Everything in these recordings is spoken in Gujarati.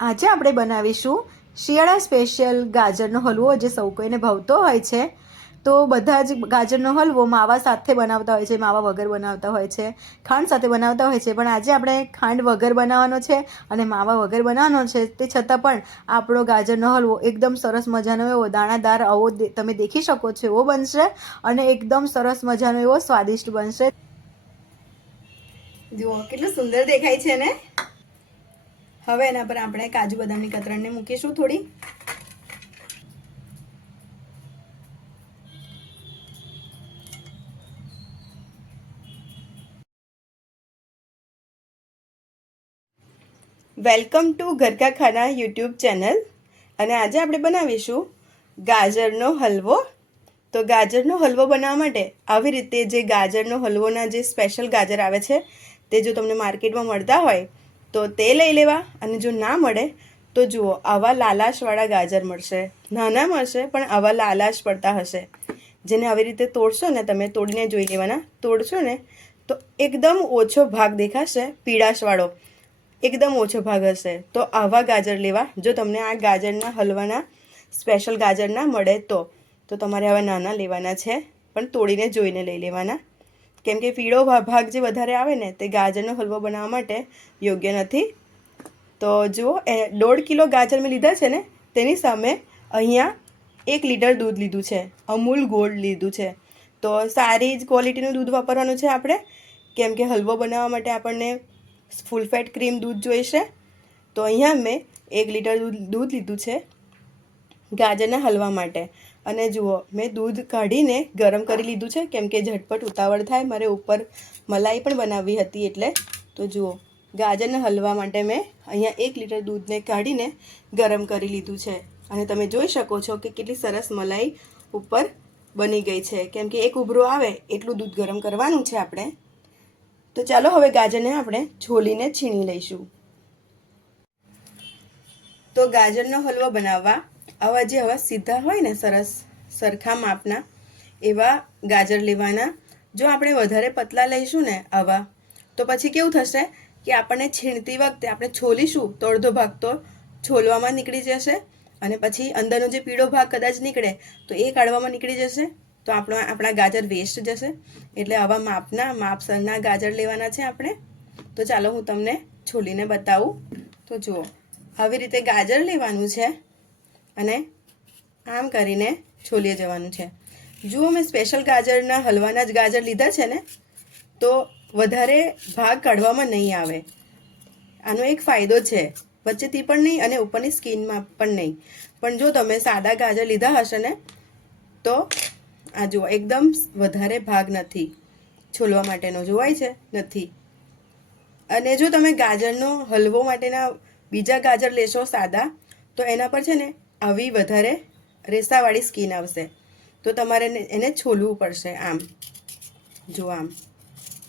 આજે આપણે બનાવીશું શિયાળા સ્પેશિયલ ગાજરનો હલવો જે સૌ કોઈને ભાવતો હોય છે. તો બધા જ ગાજરનો હલવો માવા સાથે બનાવતા હોય છે, માવા વગર બનાવતા હોય છે, ખાંડ સાથે બનાવતા હોય છે. પણ આજે આપણે ખાંડ વગર બનાવવાનો છે અને માવા વગર બનાવવાનો છે. તે છતાં પણ આપણો ગાજરનો હલવો એકદમ સરસ મજાનો એવો દાણાદાર આવો તમે દેખી શકો છો એવો બનશે અને એકદમ સરસ મજાનો એવો સ્વાદિષ્ટ બનશે. જુઓ, કેટલું સુંદર દેખાય છે ને? હવે એના પર આપણે કાજુ બદામની કતરણને મૂકીશું થોડી. વેલકમ ટુ ઘરકા ખાના યુટ્યુબ ચેનલ. અને આજે આપણે બનાવીશું ગાજરનો હલવો. તો ગાજરનો હલવો બનાવવા માટે આવી રીતે જે ગાજરનો હલવોના જે સ્પેશિયલ ગાજર આવે છે, તે જો તમને માર્કેટમાં મળતા હોય તો તે લઈ લેવા અને જો ના મળે, તો જુઓ, આવા લાલાશવાળા ગાજર મળશે. નાના મળશે, પણ આવા લાલાશ પડતા હશે. જેને આવી રીતે તોડશો ને, તમે તોડીને જોઈ લેવાના. તોડશો ને, તો એકદમ ઓછો ભાગ દેખાશે પીળાશવાળો. એકદમ ઓછો ભાગ હશે. તો આવા ગાજર લેવા. જો તમને આ ગાજરના હલવાના, સ્પેશિયલ ગાજર ના મળે તો. તો તમારે આવા નાના લેવાના છે, પણ તોડીને જોઈને લઈ લેવાના. કેમ કે પીળો ભાગ જે વધારે આવે ને તે ગાજરનો હલવો બનાવવા માટે યોગ્ય નથી. તો જુઓ, એ દોઢ કિલો ગાજર મેં લીધા છે ને, તેની સામે અહીંયા એક લીટર દૂધ લીધું છે. અમૂલ ગોલ્ડ લીધું છે. તો સારી જ ક્વોલિટીનું દૂધ વાપરવાનું છે આપણે. કેમ કે હલવો બનાવવા માટે આપણને ફૂલ ફેટ ક્રીમ દૂધ જોઈશે. તો અહીંયા મેં એક લીટર દૂધ દૂધ લીધું છે ગાજરના હલવા માટે. અને જુઓ, મેં દૂધ કાઢીને ગરમ કરી લીધું છે. કેમ કે ઝટપટ ઉતાવળ થાય, મારે ઉપર મલાઈ પણ બનાવવી હતી એટલે. તો જુઓ, ગાજરના હલવા માટે મેં અહીંયા એક લીટર દૂધને કાઢીને ગરમ કરી લીધું છે. અને તમે જોઈ શકો છો કે કેટલી સરસ મલાઈ ઉપર બની ગઈ છે. કેમ કે એક ઉભરો આવે, એટલું દૂધ ગરમ કરવાનું છે આપણે. તો ચાલો હવે ગાજરને આપણે છોલીને છીણી લઈશું. તો ગાજરનો હલવો બનાવવા આવા જે આવા સીધા હોય ને સરસ સરખા માપના એવા ગાજર લેવાના. જો આપણે વધારે પતલા લઈશું ને આવા, તો પછી કેવું થશે કે આપણને છીણતી વખતે આપણે છોલીશું તો અડધો ભાગ તો છોલવામાં નીકળી જશે અને પછી અંદરનો જે પીળો ભાગ કદાચ નીકળે તો એ કાઢવામાં નીકળી જશે, તો આપણો, આપણા ગાજર વેસ્ટ જશે. એટલે આવા માપના, માપસરના ગાજર લેવાના છે આપણે. તો ચાલો હું તમને છોલીને બતાવું. તો જુઓ, આવી રીતે ગાજર લેવાનું છે અને આમ કરીને છોલીએ જવાનું છે. જુઓ, મેં સ્પેશિયલ ગાજરના હલવાના જ ગાજર લીધા છે ને, તો વધારે ભાગ કાઢવામાં નહીં આવે. આનો એક ફાયદો છે. વચ્ચેથી પણ નહીં અને ઉપરની સ્કિનમાં પણ નહીં. પણ જો તમે સાદા ગાજર લીધા હશે ને, તો આ જુઓ, એકદમ વધારે ભાગ નથી. છોલવા માટેનો જોવાય છે, નથી. અને જો તમે ગાજરનો હલવો માટેના બીજા ગાજર લેશો સાદા, તો એના પર છે ને, આવી વધારે રેસાવાળી સ્કીન આવશે. તો તમારે એને- છોલવું પડશે આમ. જો આમ.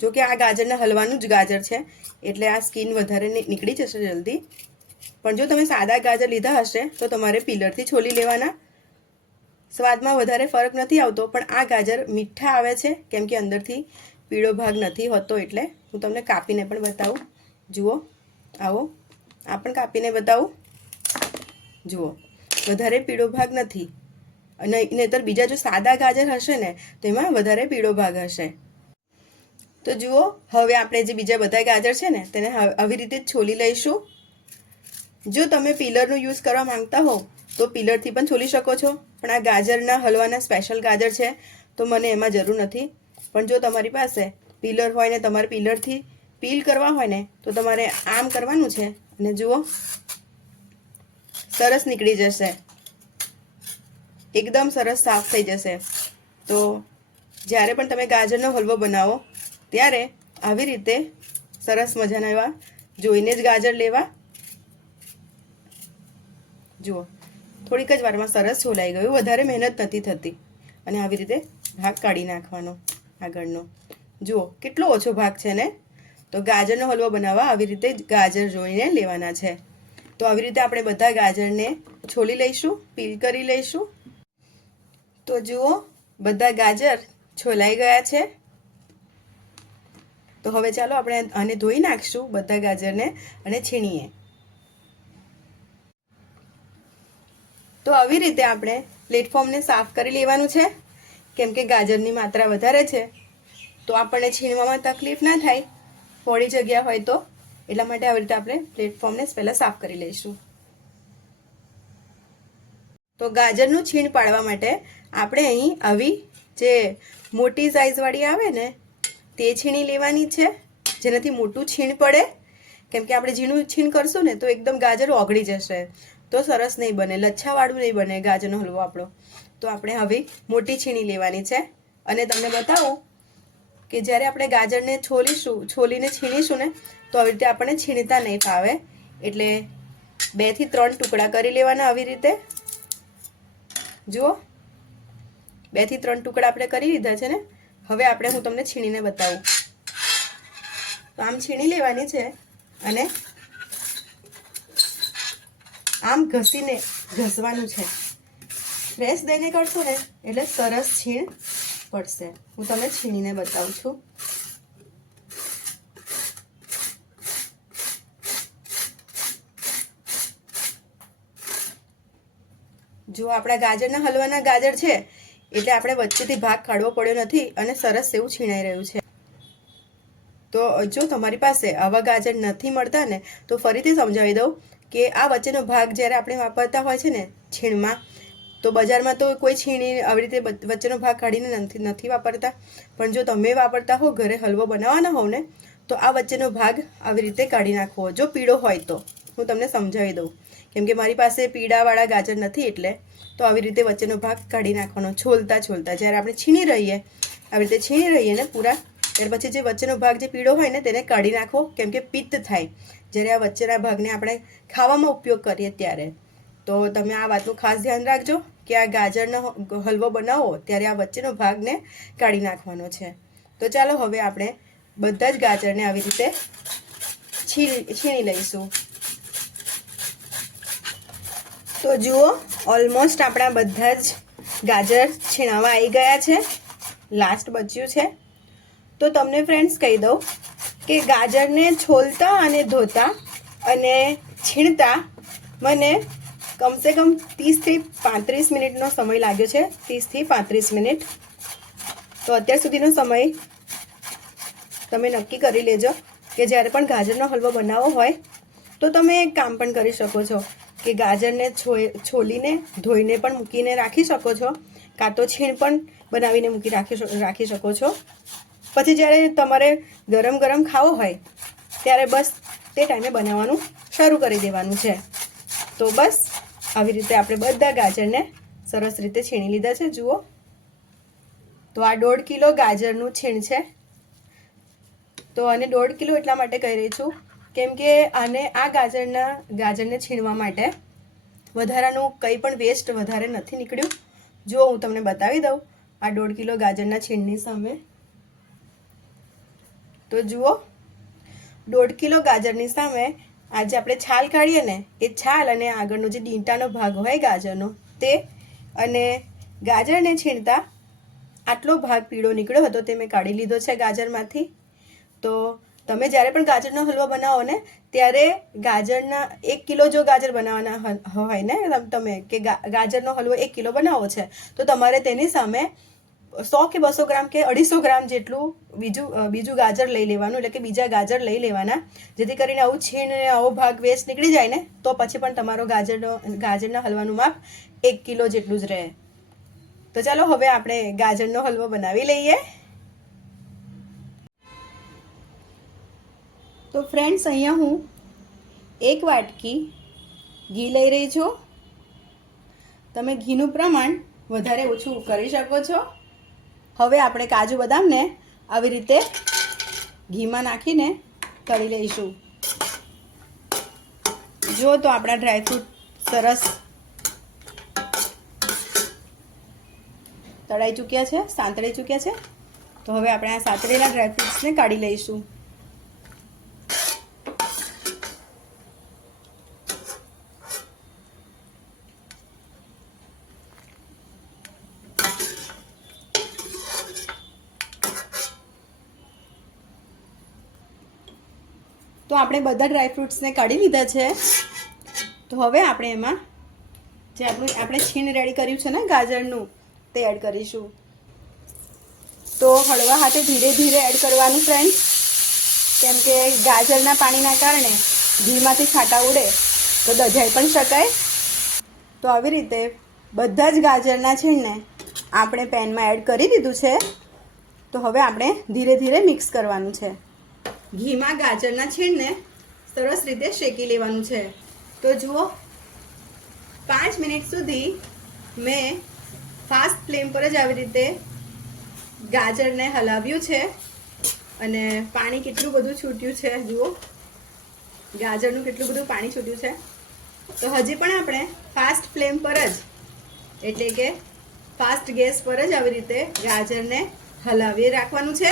જો કે આ ગાજરના હલવાનું જ ગાજર છે, એટલે આ સ્કીન વધારે નીકળી જશે જલ્દી. પણ જો તમે સાદા ગાજર લીધા હશે, તો તમારે પિલરથી છોલી લેવાના. સ્વાદમાં વધારે ફરક નથી આવતો, પણ આ ગાજર મીઠા આવે છે, કેમ કે અંદરથી પીળો ભાગ નથી હોતો, એટલે હું તમને કાપીને પણ બતાવું. જુઓ, આવો. આ પણ કાપીને બતાવું. જુઓ. વધારે પીળો ભાગ નથી. અને નહીતર બીજા જો સાદા ગાજર હશે ને તેમાં વધારે પીળો ભાગ હશે. તો જુઓ, હવે આપણે જે બીજા બધા ગાજર છે ને, તેને આવી રીતે છોલી લઈશું. જો તમે પિલરનો યુઝ કરવા માંગતા હો, તો પિલરથી પણ છોલી શકો છો. પણ આ ગાજરના હલવાના સ્પેશિયલ ગાજર છે, તો મને એમાં જરૂર નથી. પણ જો તમારી પાસે પિલર હોય ને, તમારે પિલરથી પીલ કરવા હોય ને, તો તમારે આમ કરવાનું છે. અને જુઓ સરસ નીકળી જશે. એકદમ સરસ સાફ થઈ જશે. તો જ્યારે પણ તમે ગાજરનો હલવો બનાવો, ત્યારે આવી રીતે સરસ મજાના એવા જોઈને જ ગાજર લેવા. જુઓ, થોડીક જ વારમાં સરસ છોલાઈ ગયું. વધારે મહેનત નથી થતી. અને આવી રીતે ભાગ કાઢી નાખવાનો આગળનો. જુઓ, કેટલો ઓછો ભાગ છે ને? તો ગાજરનો હલવો બનાવવા આવી રીતે ગાજર જોઈને લેવાના છે. તો આવી રીતે આપણે બધા ગાજરને છોલી લઈશું, પીલ કરી લઈશું. તો જુઓ, બધા ગાજર છોલાઈ ગયા છે. તો હવે ચાલો આપણે આને ધોઈ નાખશું, બધા ગાજરને, અને છીણીએ. તો આવી રીતે આપણે પ્લેટફોર્મને સાફ કરી લેવાનું છે. કેમ કે ગાજરની માત્રા વધારે છે. તો આપણને છીણવામાં તકલીફ ના થાય. થોડી જગ્યા હોય તો એટલા માટે આવી રીતે આપણે પ્લેટફોર્મને પહેલાં સાફ કરી લઈશું. તો ગાજરનું છીણ પાડવા માટે આપણે અહીં આવી જે મોટી સાઇઝવાળી આવે ને, તે છીણી લેવાની છે. જેનાથી મોટું છીણ પડે. કેમ કે આપણે ઝીણું છીણ કરશું ને, તો એકદમ ગાજર ઓગળી જશે. તો સરસ નહીં બને, લચ્છાવાળું નહીં બને ગાજરનો હલવો આપણો. તો આપણે હવે મોટી છીણી લેવાની છે. અને તમને બતાવું કે જ્યારે આપણે ગાજરને છોલીશું, છોલીને છીણીશું ને તો આવી રીતે આપણને છીણતા નહીં ફાવે. એટલે બેથી ત્રણ ટુકડા કરી લેવાના આવી રીતે. જુઓ. બેથી ત્રણ ટુકડા આપણે કરી લીધા છે ને? હવે આપણે હું તમને છીણીને બતાવું. તો આમ છીણી લેવાની છે અને આમ ઘસીને ઘસવાનું છે. ફ્રેશ દઈને કરશો ને, એટલે સરસ છીણ પડશે. હું તમને છીણીને બતાવું છું. જો આપણા ગાજરના હલવાના ગાજર છે, એટલે આપણે વચ્ચેથી ભાગ કાઢવો પડ્યો નથી અને સરસ એવું છીણાઈ રહ્યું છે. તો જો તમારી પાસે આવા ગાજર નથી મળતા ને, તો ફરીથી સમજાવી દઉં કે આ વચ્ચેનો ભાગ જ્યારે આપણે વાપરતા હોય છે ને, છીણમાં, તો બજારમાં તો કોઈ છીણી આવી રીતે વચ્ચેનો ભાગ કાઢીને નથી નથી વાપરતા. પણ જો તમે વાપરતા હો, ઘરે હલવો બનાવવાના હોવ ને, તો આ વચ્ચેનો ભાગ આવી રીતે કાઢી નાખવો. જો પીળો હોય તો, હું તમને સમજાવી દઉં. કેમ કે મારી પાસે પીડાવાળા ગાજર નથી એટલે તો આવી રીતે વચ્ચેનો ભાગ કાઢી નાખવાનો, છોલતા છોલતા. જ્યારે આપણે છીણી રહીએ, આવી રીતે છીણી રહીએ ને પૂરા, ત્યાર પછી જે વચ્ચેનો ભાગ જે પીળો હોય ને તેને કાઢી નાખો, કેમ કે પિત્ત થાય. જ્યારે આ વચ્ચેના ભાગને આપણે ખાવામાં ઉપયોગ કરીએ ત્યારે, તો તમે આ વાતનું ખાસ ધ્યાન રાખજો કે આ ગાજરનો હલવો બનાવો, ત્યારે આ વચ્ચેનો ભાગને કાઢી નાખવાનો છે. તો ચાલો હવે આપણે બધા જ ગાજરને આવી રીતે છીણી છીણી લઈશું. તો જુઓ ઓલમોસ્ટ આપણા બધા જ ગાજર છીણાવા આવી ગયા છે. લાસ્ટ બચ્યું છે. તો તમને ફ્રેન્ડ્સ કહી દઉં કે ગાજરને છોલતા અને ધોતા અને છીણતા મને કમસે કમ ત્રીસથી પાંત્રીસ મિનિટનો સમય લાગ્યો છે. ત્રીસથી પાંત્રીસ મિનિટ. તો અત્યાર સુધીનો સમય તમે નક્કી કરી લેજો કે જ્યારે પણ ગાજરનો હલવો બનાવવો હોય તો તમે એક કામ પણ કરી શકો છો. કે ગાજરને છોલીને ધોઈને પણ મૂકીને રાખી શકો છો. કાં તો છીણ પણ બનાવીને મૂકી રાખી રાખી શકો છો. પછી જ્યારે તમારે ગરમ ગરમ ખાવો હોય, ત્યારે બસ તે ટાઈમે બનાવવાનું શરૂ કરી દેવાનું છે. તો બસ, આવી રીતે આપણે બધા ગાજરને સરસ રીતે છીણી લીધા છે, જુઓ. તો આ દોઢ કિલો ગાજરનું છીણ છે. તો અને દોઢ કિલો એટલા માટે કહી રહી છું કેમ કે આને આ ગાજરના, ગાજરને છીણવા માટે વધારાનું કંઈ પણ વેસ્ટ વધારે નથી નીકળ્યું. જો હું તમને બતાવી દઉં. આ દોઢ કિલો ગાજરના છીણની સામે. તો જુઓ, દોઢ કિલો ગાજરની સામે આજે આપણે છાલ કાઢીએ ને, એ છાલ અને આગળનો જે ડીંટાનો ભાગ હોય ગાજરનો, તે અને ગાજરને છીણતા આટલો ભાગ પીળો નીકળ્યો હતો, તે મેં કાઢી લીધો છે ગાજરમાંથી. તો તમે જ્યારે પણ ગાજરનો હલવો બનાવો ને, ત્યારે ગાજરના એક કિલો જો ગાજર બનાવવાના હોય ને, તમે કે ગાજરનો હલવો એક કિલો બનાવો છે, તો તમારે તેની સામે સો કે બસો ગ્રામ કે અઢીસો ગ્રામ જેટલું બીજું બીજું ગાજર લઈ લેવાનું, એટલે કે બીજા ગાજર લઈ લેવાના, જેથી કરીને આવું છીણ આવો ભાગ વેસ્ટ નીકળી જાય ને, તો પછી પણ તમારો ગાજરનો, ગાજરના હલવાનું માપ એક કિલો જેટલું જ રહે. તો ચાલો હવે આપણે ગાજરનો હલવો બનાવી લઈએ. તો ફ્રેન્ડ્સ અહીંયા હું એક વાટકી ઘી લઈ રહી છું. તમે ઘીનું પ્રમાણ વધારે ઓછું કરી શકો છો. હવે આપણે કાજુ બદામને આવી રીતે ઘીમાં નાખીને તળી લઈશું. જો તો આપણા ડ્રાયફ્રૂટ સરસ તળાઈ ચૂક્યા છે, સાંતળી ચૂક્યા છે. તો હવે આપણે આ સાંતળેલા ડ્રાયફ્રૂટ્સને કાઢી લઈશું. તો આપણે બધા ડ્રાયફ્રૂટ્સને કાઢી લીધા છે. તો હવે આપણે એમાં જે આપણું, આપણે છીણ રેડી કર્યું છે ને ગાજરનું, તે એડ કરીશું. તો હળવા હાથે ધીરે ધીરે એડ કરવાનું ફ્રેન્ડ કેમ કે ગાજરના પાણીના કારણે ઘીમાંથી છાંટા ઉડે, તો દજાઈ પણ શકાય. તો આવી રીતે બધા જ ગાજરના છીણને આપણે પેનમાં એડ કરી દીધું છે. તો હવે આપણે ધીરે ધીરે મિક્સ કરવાનું છે. ઘીમાં ગાજરના છીણને સરસ રીતે શેકી લેવાનું છે. તો જુઓ, પાંચ મિનિટ સુધી મેં ફાસ્ટ ફ્લેમ પર જ આવી રીતે ગાજરને હલાવ્યું છે અને પાણી કેટલું બધું છૂટ્યું છે, જુઓ. ગાજરનું કેટલું બધું પાણી છૂટ્યું છે. તો હજી પણ આપણે ફાસ્ટ ફ્લેમ પર જ, એટલે કે ફાસ્ટ ગેસ પર જ આવી રીતે ગાજરને હલાવી રાખવાનું છે.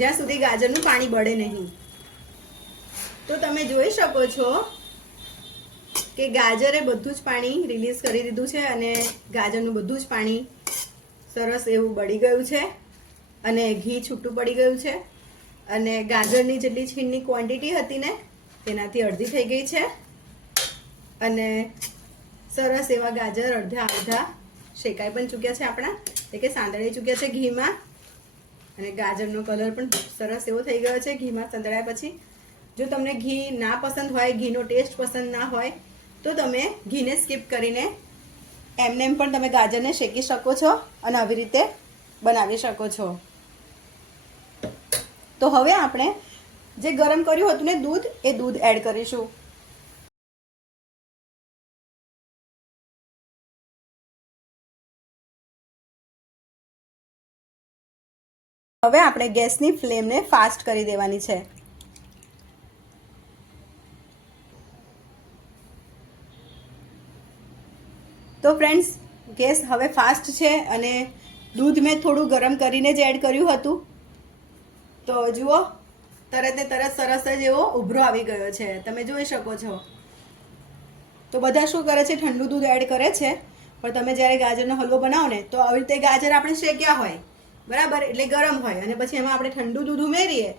જ્યાં સુધી ગાજરનું પાણી બળે નહીં. તો તમે જોઈ શકો છો કે ગાજરે બધું જ પાણી રિલીઝ કરી દીધું છે અને ગાજરનું બધું જ પાણી સરસ એવું બળી ગયું છે અને ઘી છૂટું પડી ગયું છે અને ગાજરની જેટલી છીણની ક્વોન્ટિટી હતી ને તેનાથી અડધી થઈ ગઈ છે અને સરસ એવા ગાજર અડધા અડધા શેકાઈ પણ ચૂક્યા છે આપણા. એટલે કે સાંદળી ચૂક્યા છે ઘીમાં. અને ગાજરનો કલર પણ સરસ એવો થઈ ગયો છે. ઘીમાં સંતળાયા પછી જો તમને ઘી ના પસંદ હોય, ઘીનો ટેસ્ટ પસંદ ના હોય, તો તમે ઘીને સ્કીપ કરીને એમને એમ પણ તમે ગાજરને શેકી શકો છો અને આવી રીતે બનાવી શકો છો. તો હવે આપણે જે ગરમ કર્યું હતું ને દૂધ, એ દૂધ એડ કરીશું. હવે આપણે ગેસની ફ્લેમને ફાસ્ટ કરી દેવાની છે. તો ફ્રેન્ડ્સ, ગેસ હવે ફાસ્ટ છે અને દૂધ મેં થોડું ગરમ કરીને જ એડ કર્યું હતું. તો જુઓ, તરત તરત સરસ જ એવો ઉભરો આવી ગયો છે. તમે જોઈ શકો છો. તો બધા શું કરે છે? ઠંડુ દૂધ એડ કરે છે. પણ તમે જ્યારે ગાજરનો હલવો બનાવો ને, તો આવી રીતે ગાજર આપણે શેક્યા હોય. બરાબર? એટલે ગરમ હોય અને પછી એમાં આપણે ઠંડુ દૂધ ઉમેરીએ,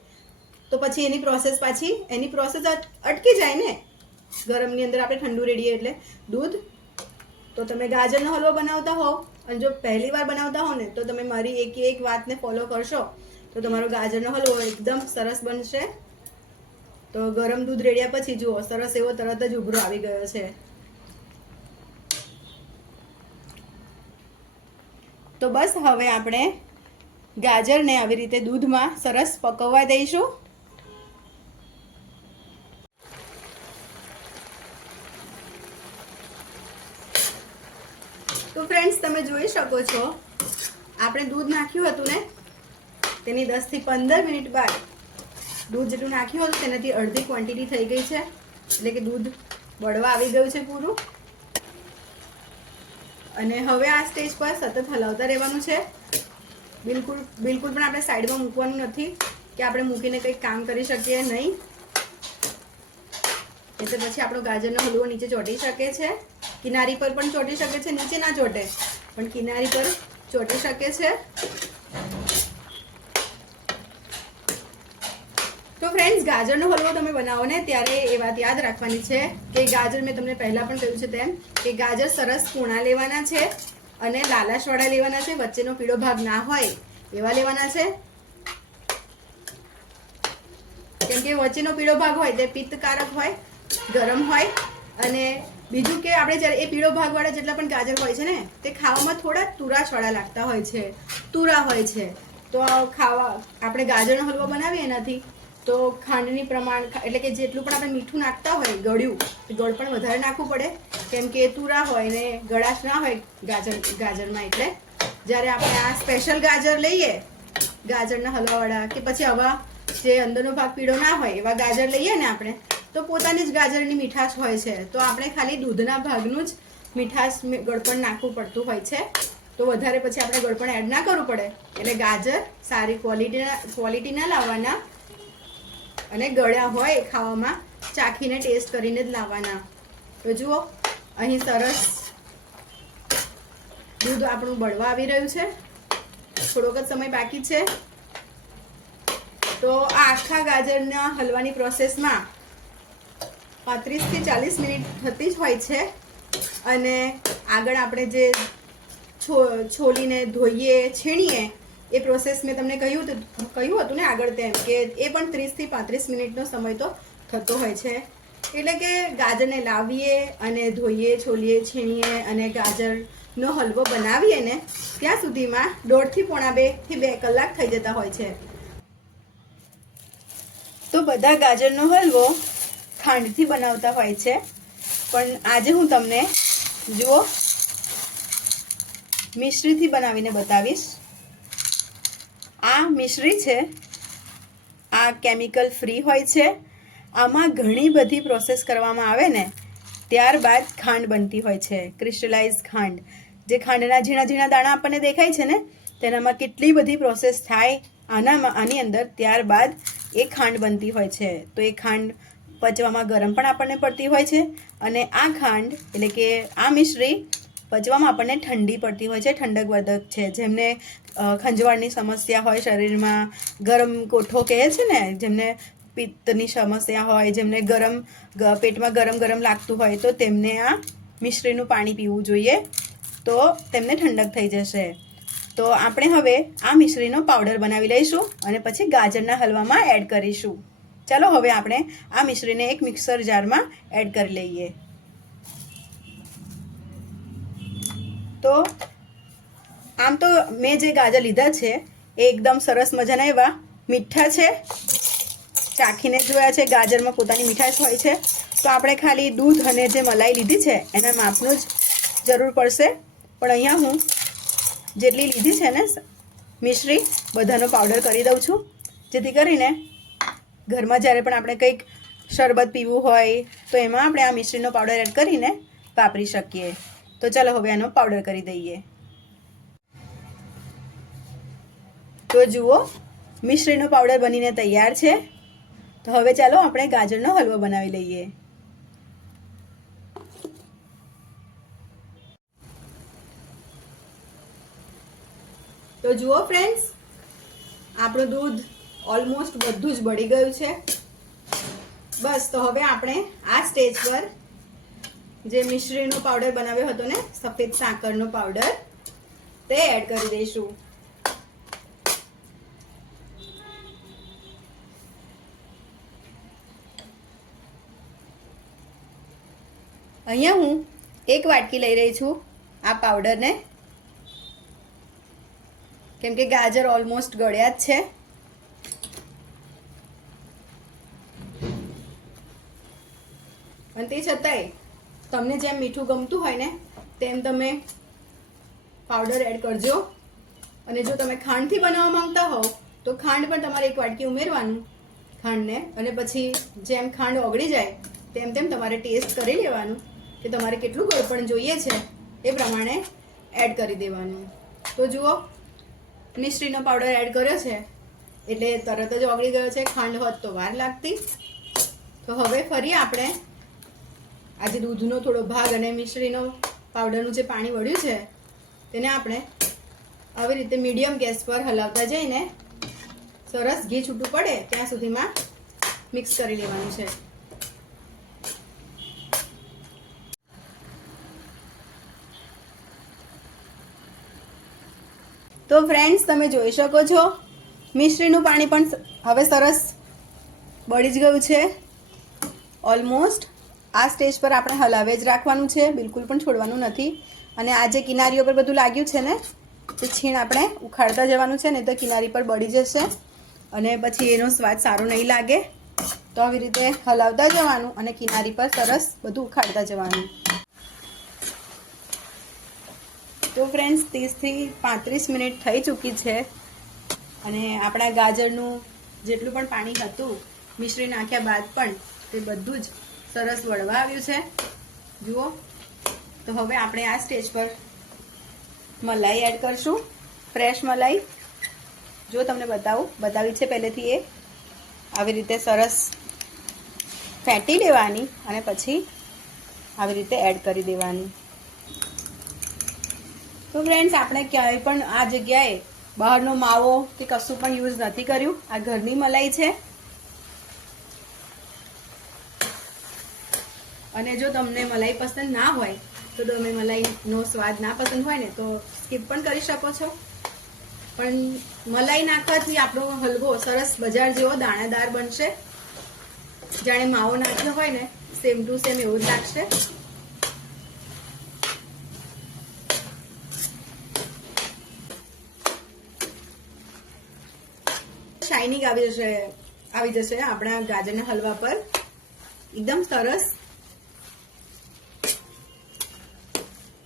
તો પછી એની પ્રોસેસ પાછી, એની પ્રોસેસ અટકી જાય ને? ગરમની અંદર આપણે ઠંડુ રેડીએ એટલે. દૂધ, તો તમે ગાજરનો હલવો બનાવતા હોવ, અને જો પહેલી વાર બનાવતા હો ને, તો તમે મારી એક એક વાતને ફોલો કરશો, તો તમારો ગાજરનો હલવો એકદમ સરસ બનશે. તો ગરમ દૂધ રેડ્યા પછી જુઓ, સરસ એવો તરત જ ઉભરો આવી ગયો છે. તો બસ હવે આપણે ગાજરને આવી રીતે દૂધમાં સરસ પકવવા દઈશું. તો ફ્રેન્ડ્સ તમે જોઈ શકો છો, આપણે દૂધ નાખ્યું હતું ને, તેની દસથી પંદર મિનિટ બાદ દૂધ જેટલું નાખ્યું હતું, તેનાથી અડધી ક્વોન્ટિટી થઈ ગઈ છે. એટલે કે દૂધ બળવા આવી ગયું છે પૂરું. અને હવે આ સ્ટેજ પર સતત હલાવતા રહેવાનું છે. બિલકુલ બિલકુલ પણ આપણે સાઈડમાં મૂકવાનું નથી કે આપણે મૂકીને કંઈક કામ કરી શકીએ નહીં. એટલે પછી આપણો ગાજરનો હલવો નીચે ચોટી શકે છે. કિનારી પર પણ ચોંટી શકે છે, નીચે ના ચોટે. પણ કિનારી પર ચોંટી શકે છે. તો ફ્રેન્ડ્સ ગાજરનો હલવો તમે બનાવો ને ત્યારે એ વાત યાદ રાખવાની છે કે ગાજર મેં તમને પહેલાં પણ કહ્યું છે તેમ કે ગાજર સરસ કૂણા લેવાના છે. અને લાલાશવાળા લેવાના છે, વચ્ચેનો પીળો ભાગ ના હોય, એવા લેવાના છે. કેમ કે વચ્ચેનો પીળો ભાગ હોય તે પિત્તકારક હોય, ગરમ હોય, અને બીજું કે આપણે જ્યારે એ પીળો ભાગવાળા જેટલા પણ ગાજર હોય છે ને, તે ખાવામાં થોડા તુરાશવાળા લાગતા હોય છે, તુરા હોય છે. તો ખાવા, આપણે ગાજરનો હલવો બનાવીએ એનાથી, તો ખાંડની પ્રમાણ, એટલે કે જેટલું પણ આપણે મીઠું નાખતા હોય, ગળ્યું ગળ પણ વધારે નાખવું પડે. કેમ કે તુરા હોય ને ગળાશ ના હોય ગાજર, ગાજરમાં એટલે. જ્યારે આપણે આ સ્પેશિયલ ગાજર લઈએ, ગાજરના હલવાવાળા કે પછી આવા જે અંદરનો ભાગ પીળો ના હોય, એવા ગાજર લઈએ ને આપણે, તો પોતાની જ ગાજરની મીઠાશ હોય છે. તો આપણે ખાલી દૂધના ભાગનું જ મીઠાશ ગળપણ નાખવું પડતું હોય છે. તો વધારે પછી આપણે ગળપણ એડ ના કરવું પડે. એટલે ગાજર સારી ક્વોલિટીના ક્વોલિટીના લાવવાના અને ગળ્યા હોય ખાવામાં, ચાખીને ટેસ્ટ કરીને જ લાવવાના. તો જુઓ અહીં સરસ દૂધ આપણું બળવા આવી રહ્યું છે. થોડોક જ સમય બાકી છે. તો આ આખા ગાજરના હલવાની પ્રોસેસમાં પાંત્રીસથી ચાલીસ મિનિટ થતી જ હોય છે. અને આગળ આપણે જે છો, છોલીને ધોઈએ, છીણીએ, એ પ્રોસેસ મેં તમને કહ્યું હતું કહ્યું હતું ને આગળ તેમ કે એ પણ ત્રીસથી પાંત્રીસ મિનિટનો સમય તો થતો હોય છે. એટલે કે ગાજરને લાવીએ અને ધોઈએ, છોલીએ, છીણીએ અને ગાજરનો હલવો બનાવીએ ને, ત્યાં સુધીમાં દોઢથી પોણા બેથી બે કલાક થઈ જતા હોય છે. તો બધા ગાજરનો હલવો ખાંડથી બનાવતા હોય છે. પણ આજે હું તમને જુઓ, મિશ્રીથી બનાવીને બતાવીશ. આ મિશ્રી છે. આ કેમિકલ ફ્રી હોય છે. આમાં ઘણી બધી પ્રોસેસ કરવામાં આવે ને, ત્યારબાદ ખાંડ બનતી હોય છે ક્રિસ્ટલાઇઝ ખાંડ. જે ખાંડના ઝીણા ઝીણા દાણા આપણને દેખાય છે ને, તેનામાં કેટલી બધી પ્રોસેસ થાય આનામાં, આની અંદર ત્યારબાદ એ ખાંડ બનતી હોય છે. તો એ ખાંડ પચવામાં ગરમ પણ આપણને પડતી હોય છે અને આ ખાંડ, એટલે કે આ મિશ્રી પચવામાં આપણને ઠંડી પડતી હોય છે ઠંડક વર્ધક છે. જેમને ખંજવાળની સમસ્યા હોય શરીરમાં, ગરમ કોઠો કહે છે ને, જેમને પિત્તની સમસ્યા હોય, જેમને ગરમ પેટમાં ગરમ ગરમ લાગતું હોય, તો તેમને આ મિશ્રીનું પાણી પીવું જોઈએ. તો તેમને ઠંડક થઈ જશે. તો આપણે હવે આ મિશ્રીનો પાવડર બનાવી લઈશું અને પછી ગાજરના હલવામાં એડ કરીશું. ચાલો હવે આપણે આ મિશ્રીને એક મિક્સર જારમાં એડ કરી લઈએ. તો આમ તો મેં જે ગાજર લીધા છે, એ એકદમ સરસ મજાના એવા મીઠા છે. ચાખીને જોયા છે. ગાજરમાં પોતાની મીઠાશ હોય છે. તો આપણે ખાલી દૂધ અને જે મલાઈ લીધી છે, એના માપનું જ જરૂર પડશે. પણ અહીંયા હું જેટલી લીધી છે ને, મિશ્રી, બધાનો પાવડર કરી દઉં છું. જેથી કરીને ઘરમાં જ્યારે પણ આપણે કંઈક શરબત પીવું હોય, તો એમાં આપણે આ મિશ્રીનો પાવડર એડ કરીને વાપરી શકીએ. તો ચાલો હવે આનો પાવડર કરી દઈએ. તો જુઓ, મિશ્રીનો પાવડર બનીને તૈયાર છે. તો હવે ચાલો આપણે ગાજરનો હલવો બનાવી લઈએ. તો જુઓ ફ્રેન્ડ્સ આપણું દૂધ ઓલમોસ્ટ બધું જ બળી ગયું છે. બસ, તો હવે આપણે આ સ્ટેજ પર જે મિશ્રીનો પાવડર બનાવ્યો હતો ને, સફેદ સાકરનો પાવડર તે એડ કરી દઈશું. અહીંયા હું એક વાટકી લઈ રહી છું આ પાવડરને કેમ કે ગાજર ઓલમોસ્ટ ગળ્યા જ છે. અને તે છતાંય તમને જેમ મીઠું ગમતું હોય ને, તેમ તમે પાવડર એડ કરજો. અને જો તમે ખાંડથી બનાવવા માંગતા હોવ, તો ખાંડ પણ તમારે એક વાટકી ઉમેરવાનું. ખાંડને. અને પછી જેમ ખાંડ ઓગળી જાય, તેમ તેમ તમારે ટેસ્ટ કરી લેવાનું. કે તમારે કેટલું ગળપણ જોઈએ છે, એ પ્રમાણે એડ કરી દેવાનું. તો જુઓ, મિશ્રીનો પાવડર એડ કર્યો છે, એટલે તરત જ ઓગળી ગયો છે, ખાંડ હોત તો વાર લાગતી. તો હવે ફરી આપણે આજે દૂધનો થોડો ભાગ અને મિશ્રીનો પાવડરનું જે પાણી વળ્યું છે, તેને આપણે આવી રીતે મીડિયમ ગેસ પર હલાવતા જઈને સરસ ઘી છૂટું પડે ત્યાં સુધીમાં મિક્સ કરી લેવાનું છે. તો ફ્રેન્ડ્સ તમે જોઈ શકો છો. મિશ્રીનું પાણી પણ હવે સરસ બળી જ ગયું છે. ઓલમોસ્ટ આ સ્ટેજ પર આપણે હલાવે જ રાખવાનું છે. બિલકુલ પણ છોડવાનું નથી. અને આ જે કિનારીઓ પર બધું લાગ્યું છે ને, તે છીણ આપણે ઉખાડતા જવાનું છે ને તો કિનારી પર બળી જશે. અને પછી એનો સ્વાદ સારો નહીં લાગે. તો આવી રીતે હલાવતા જવાનું અને કિનારી પર સરસ બધું ઉખાડતા જવાનું. તો ફ્રેન્ડ્સ ત્રીસથી પાંત્રીસ મિનિટ થઈ ચૂકી છે અને આપણા ગાજરનું જેટલું પણ પાણી હતું મિશ્રી નાખ્યા બાદ પણ તે બધું જ સરસ વળવા આવ્યું છે. જુઓ, તો હવે આપણે આ સ્ટેજ પર મલાઈ એડ કરશું, ફ્રેશ મલાઈ. જો તમને બતાવું, બતાવી છે પહેલેથી એ. આવી રીતે સરસ ફેંટી લેવાની અને પછી આવી રીતે એડ કરી દેવાની. તો ફ્રેન્ડ્સ આપણે ક્યાંય પણ આ જગ્યાએ બહારનો માવો કે કશું પણ યુઝ નથી કર્યું. આ ઘરની મલાઈ છે. અને જો તમને મલાઈ પસંદ ના હોય, તો તમે મલાઈનો સ્વાદ ના પસંદ હોય ને, તો સ્કીપ પણ કરી શકો છો. પણ મલાઈ નાખવાથી આપણો હલવો, સરસ બજાર જેવો દાણાદાર બનશે. જાણે માવો નાખ્યો હોય ને સેમ ટુ સેમ એવું જ લાગશે. શાઇનિંગ આવી જશે આવી જશે આપણા ગાજરના હલવા પર. એકદમ સરસ.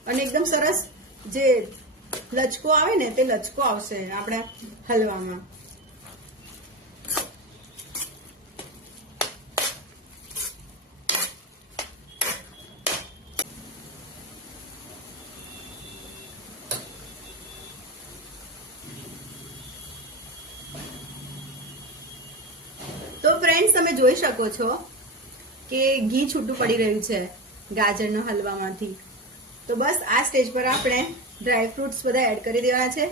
અને એકદમ સરસ જે લચકો આવે ને તે લચકો આવશે આપણા હલવામાં. તો ફ્રેન્ડ્સ તમે જોઈ શકો છો કે ઘી છૂટું પડી રહ્યું છે ગાજરના હલવામાંથી. તો બસ આ સ્ટેજ પર આપણે ડ્રાય ફ્રૂટ્સ બધા એડ કરી દેવાના છે.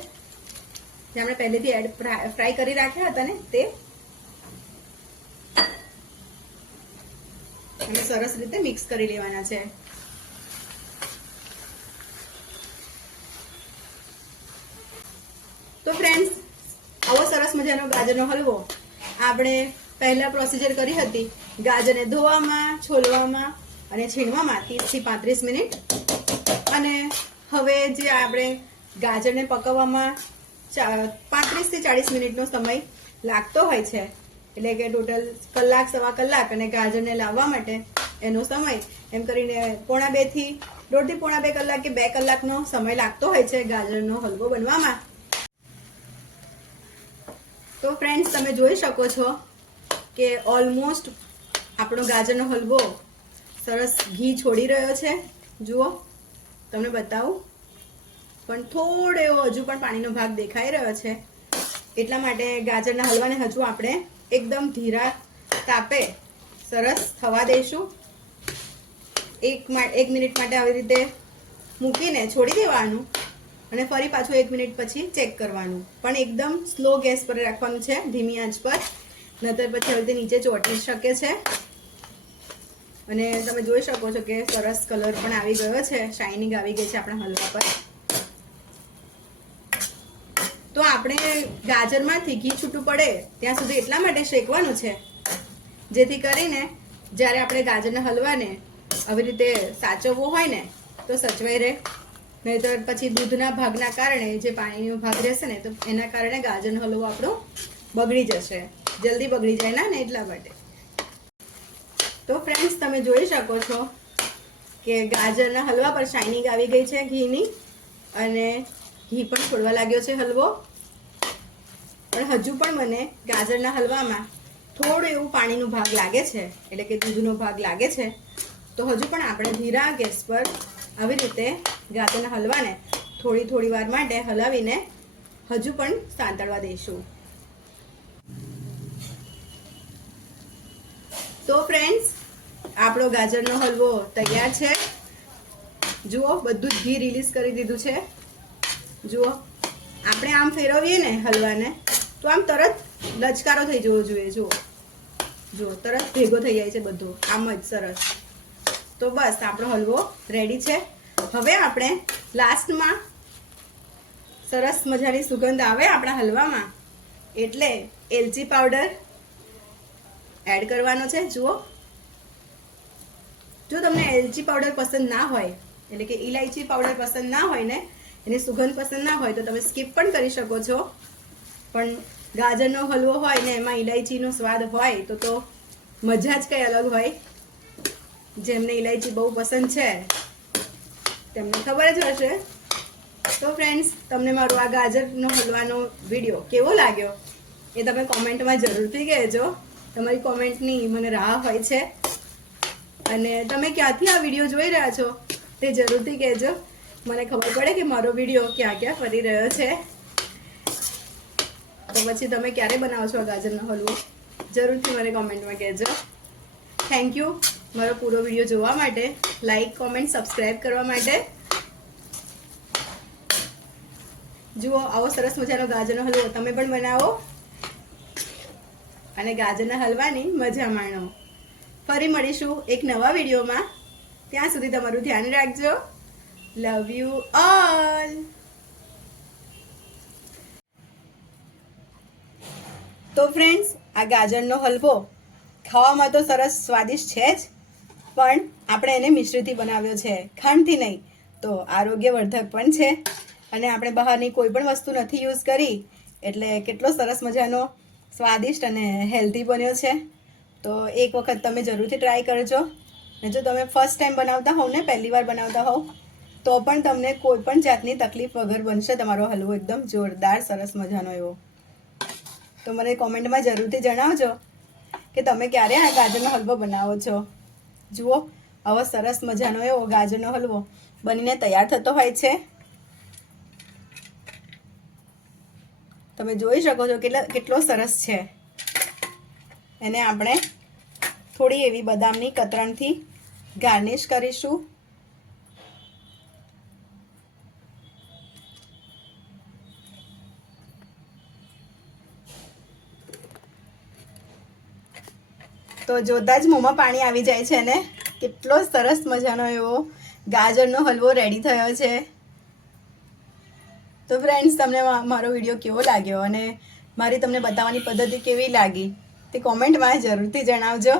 જે આપણે પહેલેથી એડ ફ્રાય કરી રાખ્યા હતા ને તે. અને સરસ રીતે મિક્સ કરી લેવાના છે. તો ફ્રેન્ડ્સ આવો સરસ મજાનો ગાજરનો હલવો. આપણે પહેલા પ્રોસિજર કરી હતી. ગાજરને ધોવામાં, છોલવામાં અને છીણવામાં ત્રીસથી પાંત્રીસ મિનિટ. અને હવે જે આપણે ગાજરને પકવવામાં પાંત્રીસથી ચાળીસ મિનિટનો સમય લાગતો હોય છે. એટલે કે ટોટલ કલાક, સવા કલાક અને ગાજરને લાવવા માટે એનો સમય. એમ કરીને પોણા બેથી દોઢથી પોણા બે કલાક કે બે કલાકનો સમય લાગતો હોય છે ગાજરનો હલવો બનવામાં. તો ફ્રેન્ડ્સ તમે જોઈ શકો છો કે ઓલમોસ્ટ આપણો ગાજરનો હલવો સરસ ઘી છોડી રહ્યો છે. જુઓ, તમને બતાવું. પણ થોડો એવો હજુ પણ પાણીનો ભાગ દેખાઈ રહ્યો છે. એટલા માટે ગાજરના હલવાને હજુ આપણે એકદમ ધીરા તાપે સરસ થવા દઈશું. એક એક મિનિટ માટે આવી રીતે મૂકીને છોડી દેવાનું અને ફરી પાછું એક મિનિટ પછી ચેક કરવાનું. પણ એકદમ સ્લો ગેસ પર રાખવાનું છે, ધીમી આંચ પર. નતર પછી આવી રીતે નીચે ચોંટી શકે છે. અને તમે જોઈ શકો છો કે સરસ કલર પણ આવી ગયો છે. શાઇનિંગ આવી ગઈ છે આપણા હલવા પર. તો આપણે ગાજરમાંથી ઘી છૂટું પડે ત્યાં સુધી એટલા માટે શેકવાનું છે. જેથી કરીને જ્યારે આપણે ગાજરના હલવાને આવી રીતે સાચવવો હોય ને, તો સચવાઈ રહે. નહીતર પછી દૂધના ભાગના કારણે જે પાણીનો ભાગ રહેશે ને, તો એના કારણે ગાજરનો હલવો આપણો બગડી જશે. જલ્દી બગડી જાય ના એટલા માટે. તો ફ્રેન્ડ્સ તમે જોઈ શકો છો કે ગાજરના હલવા પર શાઇનિંગ આવી ગઈ છે ઘીની અને ઘી પણ છોડવા લાગ્યો છે હલવો. પણ હજુ પણ મને ગાજરના હલવામાં થોડું એવું પાણીનો ભાગ લાગે છે, એટલે કે દૂધનો ભાગ લાગે છે. તો હજુ પણ આપણે ધીરા ગેસ પર આવી રીતે ગાજરના હલવાને થોડી થોડી વાર માટે હલાવીને હજુ પણ સાંતળવા દઈશું. તો ફ્રેન્ડ્સ આપણો ગાજરનો હલવો તૈયાર છે. જુઓ, બધું જ ઘી રિલીઝ કરી દીધું છે. જુઓ, આપણે આમ ફેરવીએ ને હલવાને, તો આમ તરત લચકારો થઈ જવો જોઈએ, જુઓ. જુઓ, તરત ભેગો થઈ જાય છે બધો. આમ જ સરસ. તો બસ, આપણો હલવો રેડી છે. હવે આપણે લાસ્ટમાં સરસ મજાની સુગંધ આવે આપણા હલવામાં. એટલે એલચી પાવડર એડ કરવાનો છે. જુઓ. જો તમને એલચી પાવડર પસંદ ના હોય, એટલે કે ઇલાયચી પાવડર પસંદ ના હોય ને, એની સુગંધ પસંદ ના હોય, તો તમે સ્કીપ પણ કરી શકો છો. પણ ગાજરનો હલવો હોય ને એમાં ઇલાયચીનો સ્વાદ હોય, તો તો મજા જ કંઈ અલગ હોય. જેમને ઇલાયચી બહુ પસંદ છે, તેમને ખબર જ હશે. તો ફ્રેન્ડ્સ તમને મારો આ ગાજરનો હલવાનો વીડિયો કેવો લાગ્યો? એ તમે કોમેન્ટમાં જરૂરથી કહેજો. તમારી કોમેન્ટની મને રાહ હોય છે. અને તમે ક્યાંથી આ વીડિયો જોઈ રહ્યા છો તે જરૂરથી કહેજો. મને ખબર પડે કે મારો વીડિયો ક્યાં ક્યાં ફરી રહ્યો છે. તો પછી તમે ક્યારે બનાવો છો ગાજરનો હલવો? જરૂરથી મને કોમેન્ટમાં કહેજો. થેન્ક યુ મારો પૂરો વીડિયો જોવા માટે લાઈક કોમેન્ટ સબસ્ક્રાઈબ કરવા માટે. જુઓ, આવો સરસ મજાનો ગાજરનો હલવો તમે પણ બનાવો. અને ગાજરના હલવાની મજા માણો. ફરી મળીશું એક નવા વિડીયોમાં. ત્યાં સુધી તમારું ધ્યાન રાખજો. લવ યુ ઓલ તો ફ્રેન્ડ્સ આ ગાજરનો હલવો ખાવામાં તો સરસ સ્વાદિષ્ટ છે જ, પણ આપણે એને મિશ્રીથી બનાવ્યો છે, ખાંડથી નહીં, તો આરોગ્યવર્ધક પણ છે. અને આપણે બહારની કોઈ પણ વસ્તુ નથી યુઝ કરી, એટલે કેટલો સરસ મજાનો સ્વાદિષ્ટ અને હેલ્ધી બન્યો છે. તો એક વખત તમે જરૂરથી ટ્રાય કરજો. ને જો તમે ફર્સ્ટ ટાઈમ બનાવતા હોવ ને, પહેલી વાર બનાવતા હોવ, તો પણ તમને કોઈ પણ જાતની તકલીફ વગર બનશે તમારો હલવો એકદમ જોરદાર, સરસ મજાનો એવો. તો મને કોમેન્ટમાં જરૂરથી જણાવજો કે તમે ક્યારે આ ગાજરનો હલવો બનાવો છો. જુઓ, આવો સરસ મજાનો એવો ગાજરનો હલવો બનીને તૈયાર થતો હોય છે. તમે જોઈ શકો છો કેટલા કેટલો સરસ છે. એને આપણે થોડી એવી બદામની કતરણથી ગાર્નિશ કરીશું. તો જોતા જ મોંમાં પાણી આવી જાય છે ને. કેટલો સરસ મજાનો એવો ગાજરનો હલવો રેડી થયો છે. તો ફ્રેન્ડ્સ તમને મારો વીડિયો કેવો લાગ્યો? અને મારી તમને બતાવવાની પદ્ધતિ કેવી લાગી? તે કોમેન્ટમાં જરૂરથી જણાવજો.